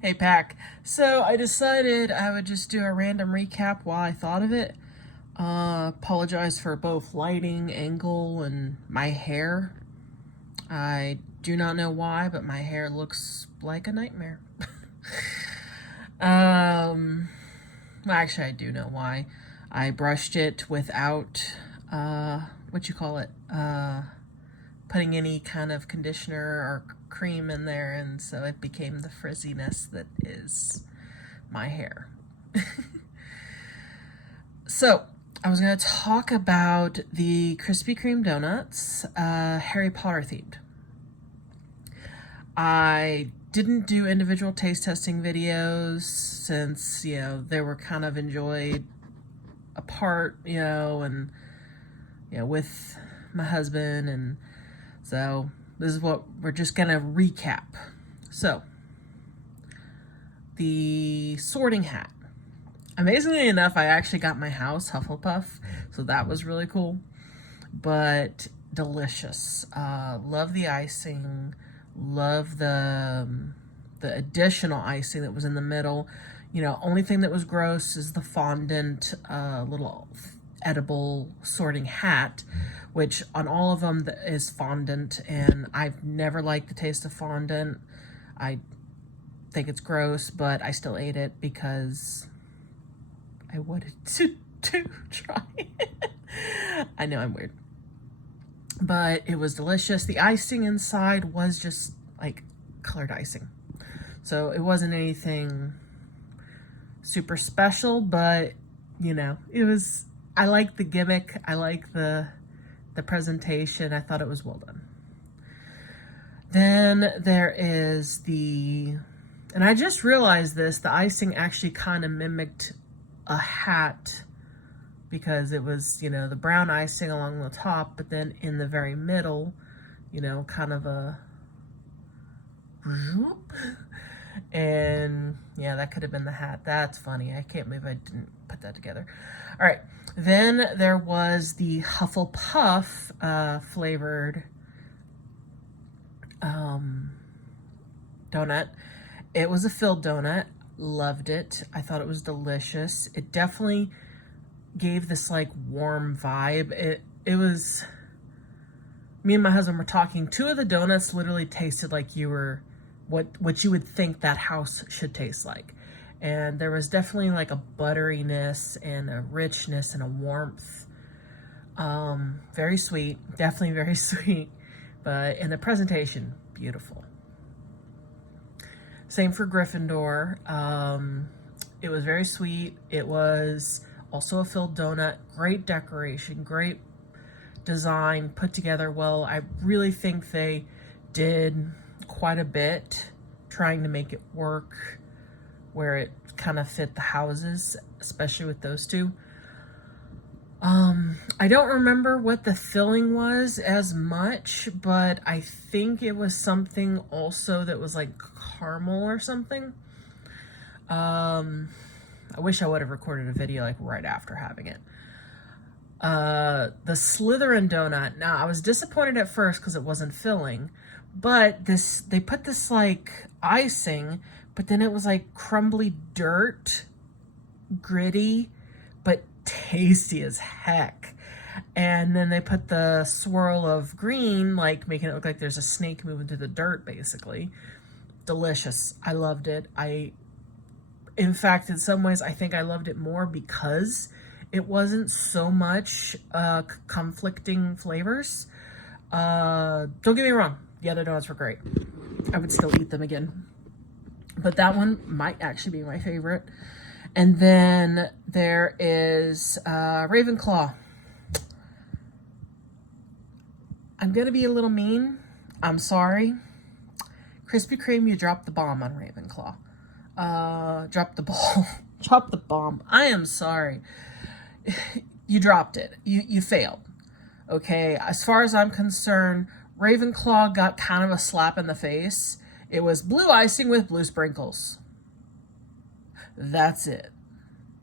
Hey Pack. So I decided I would just do a random recap while I thought of it. Apologize for both lighting, angle, and my hair. I do not know why, but my hair looks like a nightmare. Well, actually I do know why. I brushed it without, putting any kind of conditioner or cream in there, and so it became the frizziness that is my hair. So, I was going to talk about the Krispy Kreme donuts, Harry Potter themed. I didn't do individual taste testing videos since, they were kind of enjoyed apart, and, with my husband, and so this is what we're just going to recap. So, the sorting hat. Amazingly enough, I actually got my house Hufflepuff, so that was really cool, but delicious. Love the icing, love the additional icing that was in the middle. Only thing that was gross is the fondant little edible sorting hat, which on all of them is fondant, and I've never liked the taste of fondant. I think it's gross, but I still ate it because I wanted to try it. I know I'm weird, but it was delicious. The icing inside was just like colored icing, so it wasn't anything super special, but it was. I like the gimmick. I like the presentation. I thought it was well done. Then there is and I just realized this, the icing actually kind of mimicked a hat, because it was, the brown icing along the top, but then in the very middle, kind of a, and yeah, that could have been the hat. That's funny. I can't believe I didn't put that together. All right. Then there was the Hufflepuff flavored donut. It was a filled donut. Loved it. I thought it was delicious. It definitely gave this like warm vibe. It was, me and my husband were talking, 2 of the donuts literally tasted like you were what you would think that house should taste like. And there was definitely like a butteriness and a richness and a warmth. Very sweet, definitely very sweet, but in the presentation, beautiful. Same for Gryffindor. It was very sweet. It was also a filled donut. Great decoration, great design, put together well. I really think they did quite a bit trying to make it work where it kind of fit the houses, especially with those 2. I don't remember what the filling was as much, but I think it was something also that was like caramel or something. I wish I would have recorded a video like right after having it. The Slytherin donut. Now, I was disappointed at first because it wasn't filling, but they put this like icing, but then it was like crumbly dirt, gritty, but tasty as heck. And then they put the swirl of green, like making it look like there's a snake moving through the dirt, basically. Delicious. I loved it. In fact, in some ways, I think I loved it more because it wasn't so much conflicting flavors. Don't get me wrong. The other donuts were great. I would still eat them again. But that one might actually be my favorite. And then there is Ravenclaw. I'm going to be a little mean. I'm sorry. Krispy Kreme, you dropped the bomb on Ravenclaw. Dropped the ball. Dropped the bomb. I am sorry. You dropped it. You failed. Okay, as far as I'm concerned, Ravenclaw got kind of a slap in the face. It was blue icing with blue sprinkles. That's it.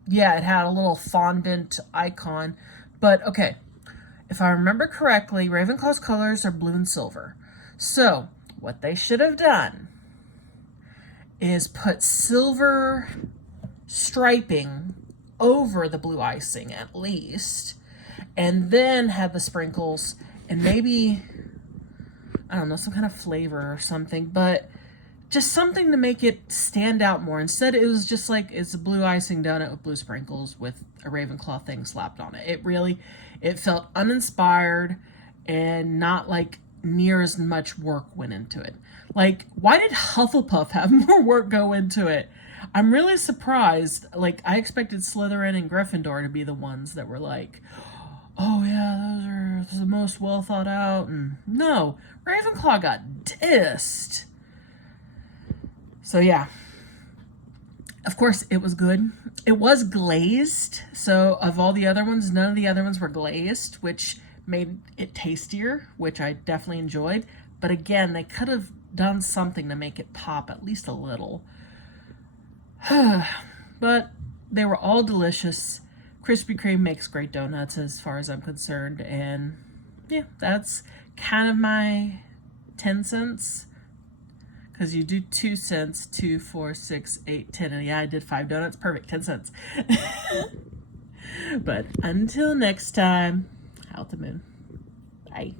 Yeah, it had a little fondant icon, but okay. If I remember correctly, Ravenclaw's colors are blue and silver. So, what they should have done is put silver striping over the blue icing at least, and then have the sprinkles and maybe, I don't know, some kind of flavor or something, but just something to make it stand out more. Instead, it was just like, it's a blue icing donut with blue sprinkles with a Ravenclaw thing slapped on it. It felt uninspired and not like near as much work went into it. Like, why did Hufflepuff have more work go into it? I'm really surprised. Like, I expected Slytherin and Gryffindor to be the ones that were like, oh yeah, those are the most well thought out. And no, Ravenclaw got dissed. So yeah, of course it was good. It was glazed. So of all the other ones, none of the other ones were glazed, which made it tastier, which I definitely enjoyed. But again, they could have done something to make it pop at least a little. But they were all delicious. Krispy Kreme makes great donuts as far as I'm concerned. And yeah, that's kind of my 10 cents. Because you do 2 cents, 2, 4, 6, 8, 10. And yeah, I did 5 donuts. Perfect, 10 cents. But until next time, out the moon. Bye.